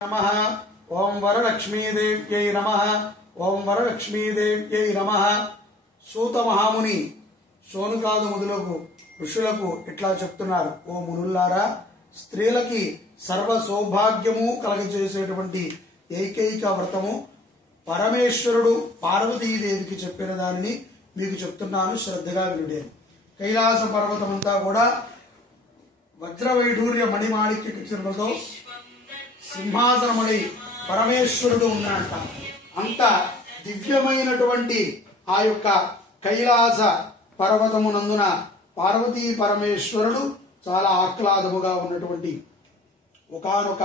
नमः ओं वरलक्ष्मीदेव्यै नमः ओं वरलक्ष्मीदेव्यै नमः सूत महामुनि సోనుకాదు మొదలగు ఋషులకు ఇట్లా చెప్తున్నారు. ఓ మునుల్లారా, స్త్రీలకి సర్వ సౌభాగ్యము కలగజేసేటువంటి ఏకైక వ్రతము పరమేశ్వరుడు పార్వతీదేవికి చెప్పిన దానిని మీకు చెప్తున్నాను, శ్రద్ధగా వినుడే. కైలాస పర్వతమంతా కూడా వజ్రవైఢూర్య మణిమాణిక్య కిరణంతో సింహాసనమణి పరమేశ్వరుడు ఉన్నాడంట. అంత దివ్యమైనటువంటి ఆ యొక్క కైలాస పర్వతమునందున పార్వతీ పరమేశ్వరుడు చాలా ఆహ్లాదముగా ఉన్నటువంటి ఒకానొక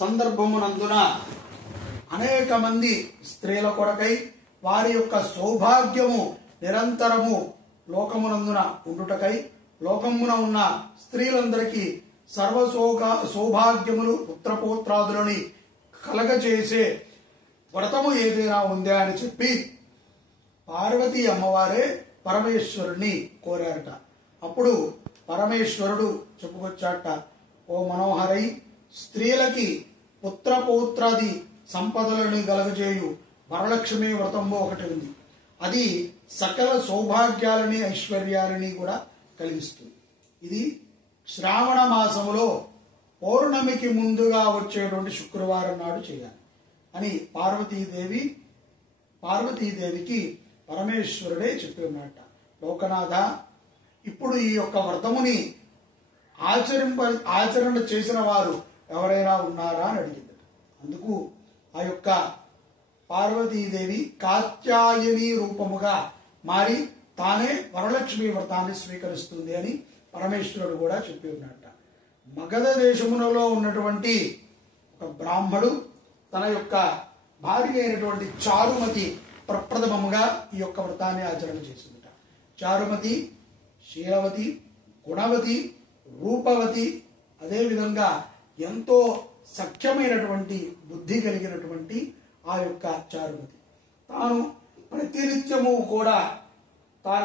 సందర్భమునందున అనేక మంది స్త్రీల కొరకై వారి యొక్క సౌభాగ్యము నిరంతరము లోకమునందున ఉండుటకై లోకమున ఉన్న స్త్రీలందరికీ సర్వ సౌభాగ్యములు పుత్రపౌత్రాదులని కలగజేసే వ్రతము ఏదైనా ఉందా అని చెప్పి పార్వతీ అమ్మవారే పరమేశ్వరుణ్ణి కోరారట. అప్పుడు పరమేశ్వరుడు చెప్పుకొచ్చాట, ఓ మనోహరై, స్త్రీలకి పుత్రపౌత్రాది సంపదలని కలగజేయు వరలక్ష్మి వ్రతము ఒకటి ఉంది. అది సకల సౌభాగ్యాలని ఐశ్వర్యాలని కూడా కలిగిస్తుంది. ఇది శ్రావణ మాసములో పౌర్ణమికి ముందుగా వచ్చేటువంటి శుక్రవారం నాడు చేయాలి అని పార్వతీదేవికి పరమేశ్వరుడే చెప్పి ఉన్నట్ట. లోకనాథ, ఇప్పుడు ఈ యొక్క వ్రతముని ఆచరణ చేసిన వారు ఎవరైనా ఉన్నారా అని అడిగింది. అందుకు ఆ యొక్క పార్వతీదేవి కాత్యాయని రూపముగా మారి తానే వరలక్ష్మి వ్రతాన్ని స్వీకరిస్తుంది అని పరమేశ్వరుడు కూడా చెప్పి ఉన్నట్ట. మగధ దేశములలో ఉన్నటువంటి ఒక బ్రాహ్మడు తన యొక్క భార్య అయినటువంటి చారుమతి ప్రప్రథమముగా ఈ యొక్క వ్రతాన్ని ఆచరణ చేసిందట. చారుమతి, శీలవతి, గుణవతి, రూపవతి, అదేవిధంగా ఎంతో సఖ్యమైనటువంటి బుద్ధి కలిగినటువంటి ఆ యొక్క చారుమతి తాను ప్రతినిత్యము కూడా తన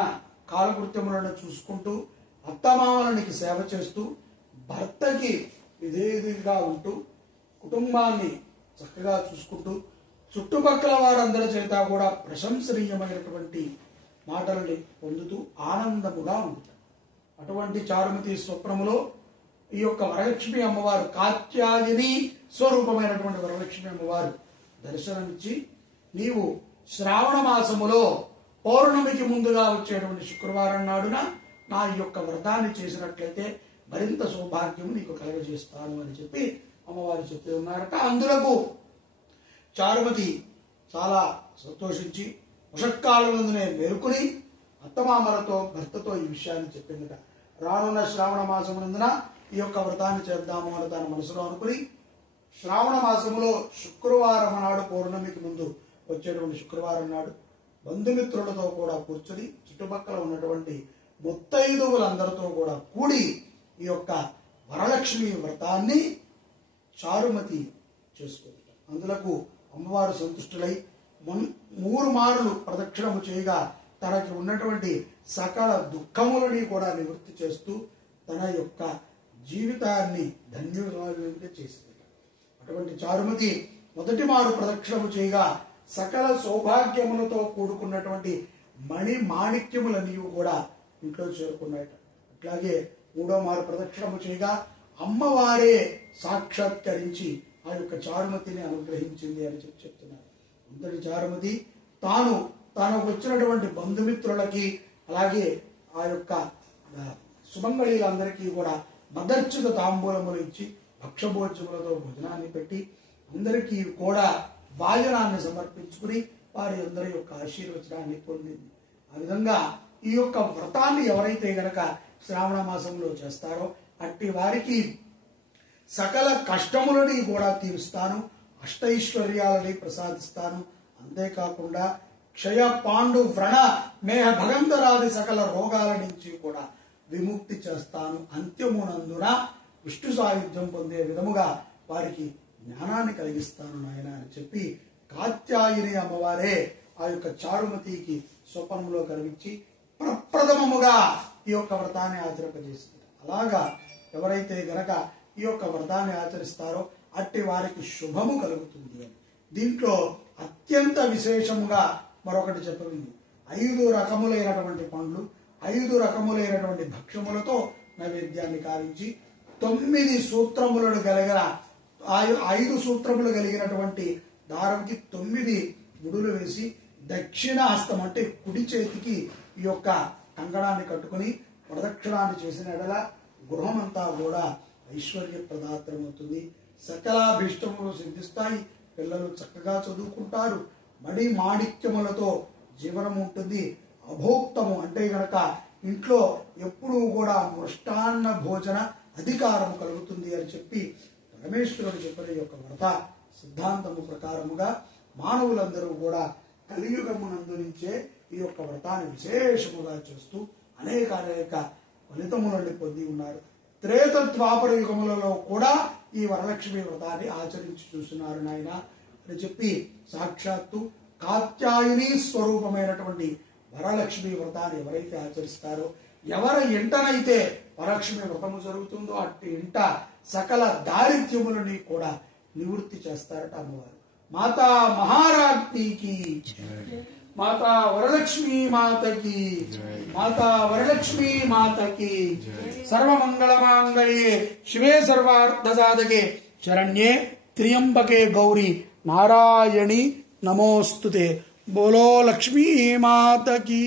కాలకృత్యములను చూసుకుంటూ అత్తమామలనికి సేవ చేస్తూ భర్తకి విధేయుడిగా ఉంటూ కుటుంబాన్ని చక్కగా చూసుకుంటూ చుట్టుపక్కల వారందరి చేత కూడా ప్రశంసనీయమైనటువంటి మాటలని పొందుతూ ఆనందముగా ఉంది. అటువంటి చారుమతి స్వప్నములో ఈ యొక్క వరలక్ష్మి అమ్మవారు, కాత్యాయని స్వరూపమైనటువంటి వరలక్ష్మి అమ్మవారు దర్శనమిచ్చి, నీవు శ్రావణ మాసములో పౌర్ణమికి ముందుగా వచ్చేటువంటి శుక్రవారం నాడున నా ఈ యొక్క వ్రతాన్ని చేసినట్లయితే మరింత సౌభాగ్యము నీకు కలగజేస్తాను అని చెప్పి అమ్మవారు చెప్తూ ఉన్నారట. అందులకు చారుమతి చాలా సంతోషించి ఉషక్కాలనందునే మేలుకుని అత్తమామలతో భర్తతో ఈ విషయాన్ని చెప్పిందట. రానున్న శ్రావణ మాసమునందున ఈ యొక్క వ్రతాన్ని చేద్దాము అని తన మనసులో అనుకుని శ్రావణ మాసములో శుక్రవారం నాడు పౌర్ణమికి ముందు వచ్చేటువంటి శుక్రవారం నాడు బంధుమిత్రులతో కూడా కూర్చొని చుట్టుపక్కల ఉన్నటువంటి ముత్తైదువులందరితో కూడా కూడి ఈ యొక్క వరలక్ష్మి వ్రతాన్ని చారుమతి చేసుకుంది. అందులకు అమ్మవారు సంతుష్టులై 3 మార్లు ప్రదక్షిణము చేయగా తనకి ఉన్నటువంటి సకల దుఃఖములని కూడా నివృత్తి చేస్తూ తన యొక్క జీవితాన్ని ధన్యురాలుగా చేసింది. అటువంటి చారుమతి మొదటి మారు ప్రదక్షిణము చేయగా సకల సౌభాగ్యములతో కూడుకున్నటువంటి మాణిక్యములన్నీ కూడా ఇంట్లో చేరుకున్నాయట. అట్లాగే 3వ మారు ప్రదక్షిణము చేయగా అమ్మవారే సాక్షాత్కరించి ఆ యొక్క చారుమతిని అనుగ్రహించింది అని చెప్తున్నారు. అంతటి చారుమతి తాను వచ్చినటువంటి బంధుమిత్రులకి అలాగే ఆ యొక్క సుమంగళీలందరికీ కూడా మదర్చిత తాంబూలములు ఇచ్చి భక్షభోజ్యములతో భోజనాన్ని పెట్టి అందరికీ కూడా భాజనాన్ని సమర్పించుకుని వారి అందరి యొక్క ఆశీర్వచనాన్ని పొందింది. ఆ విధంగా ఈ యొక్క వ్రతాన్ని ఎవరైతే గనక శ్రావణ మాసంలో చేస్తారో అట్టి వారికి సకల కష్టములని కూడా తీరుస్తాను, అష్టైశ్వర్యాలని ప్రసాదిస్తాను. అంతేకాకుండా క్షయ, పాండు, వ్రణ, మేహ, భగంధరాది సకల రోగాల నుంచి కూడా విముక్తి చేస్తాను. అంత్యమునందున విష్ణు సాయుధ్యం పొందే విధముగా వారికి జ్ఞానాన్ని కలిగిస్తాను నాయన అని చెప్పి కాత్యాయని అమ్మవారే ఆ యొక్క చారుమతికి స్వప్నంలో కలిగించి ప్రప్రథమముగా ఈ యొక్క వ్రతాన్ని ఆచరింపజేసింది. అలాగా ఎవరైతే గనక ఈ యొక్క వ్రతాన్ని ఆచరిస్తారో అట్టి వారికి శుభము కలుగుతుంది అని. దీంట్లో అత్యంత విశేషముగా మరొకటి చెప్పబడింది. 5 రకములైనటువంటి పండ్లు, 5 రకములైనటువంటి భక్ష్యములతో నైవేద్యాన్ని కావించి 9 సూత్రములను కలిగిన 5 సూత్రములు కలిగినటువంటి దారంకి 9 ముడులు వేసి దక్షిణ హస్తం అంటే కుడి చేతికి ఈ యొక్క కంకణాన్ని కట్టుకుని ప్రదక్షిణాన్ని చేసిన ఎడల గృహమంతా కూడా ఐశ్వర్య ప్రదాత్రమవుతుంది. సకలాభీష్టములు సిద్ధిస్తాయి. పిల్లలు చక్కగా చదువుకుంటారు. మడి మాణిక్యములతో జీవనం ఉంటుంది. అభోక్తము అంటే గనక ఇంట్లో ఎప్పుడూ కూడా మృష్టాన్న భోజన అధికారము కలుగుతుంది అని చెప్పి పరమేశ్వరుడు చెప్పిన ఈ యొక్క వ్రత సిద్ధాంతము ప్రకారముగా మానవులందరూ కూడా కలియుగమునందు నుంచే ఈ యొక్క వ్రతాన్ని విశేషముగా చేస్తూ అనేక ఫలితములను పొంది ఉన్నారు. త్రేత ద్వాపర యుగములలో కూడా ఈ వరలక్ష్మి వ్రతాన్ని ఆచరించి చూస్తున్నారు నాయన అని చెప్పి సాక్షాత్తు కాత్యాయని స్వరూపమైనటువంటి వరలక్ష్మి వ్రతాన్ని ఎవరైతే ఆచరిస్తారో, ఎవరి ఇంటనైతే వరలక్ష్మి వ్రతము జరుగుతుందో అట్టి ఇంట సకల దారిద్ర్యములని కూడా నివృత్తి చేస్తారట అమ్మవారు. మాతా మహారాజ్ఞికి, మాతా వరలక్ష్మీ మాతకి, మాతా వరలక్ష్మీ మాతకి. సర్వమంగళ మాంగళ్యే శివే సర్వార్థ సాధకే శరణ్యే త్ర్యంబకే గౌరీ నారాయణి నమోస్తుతే. బోలో లక్ష్మీ మాతకి.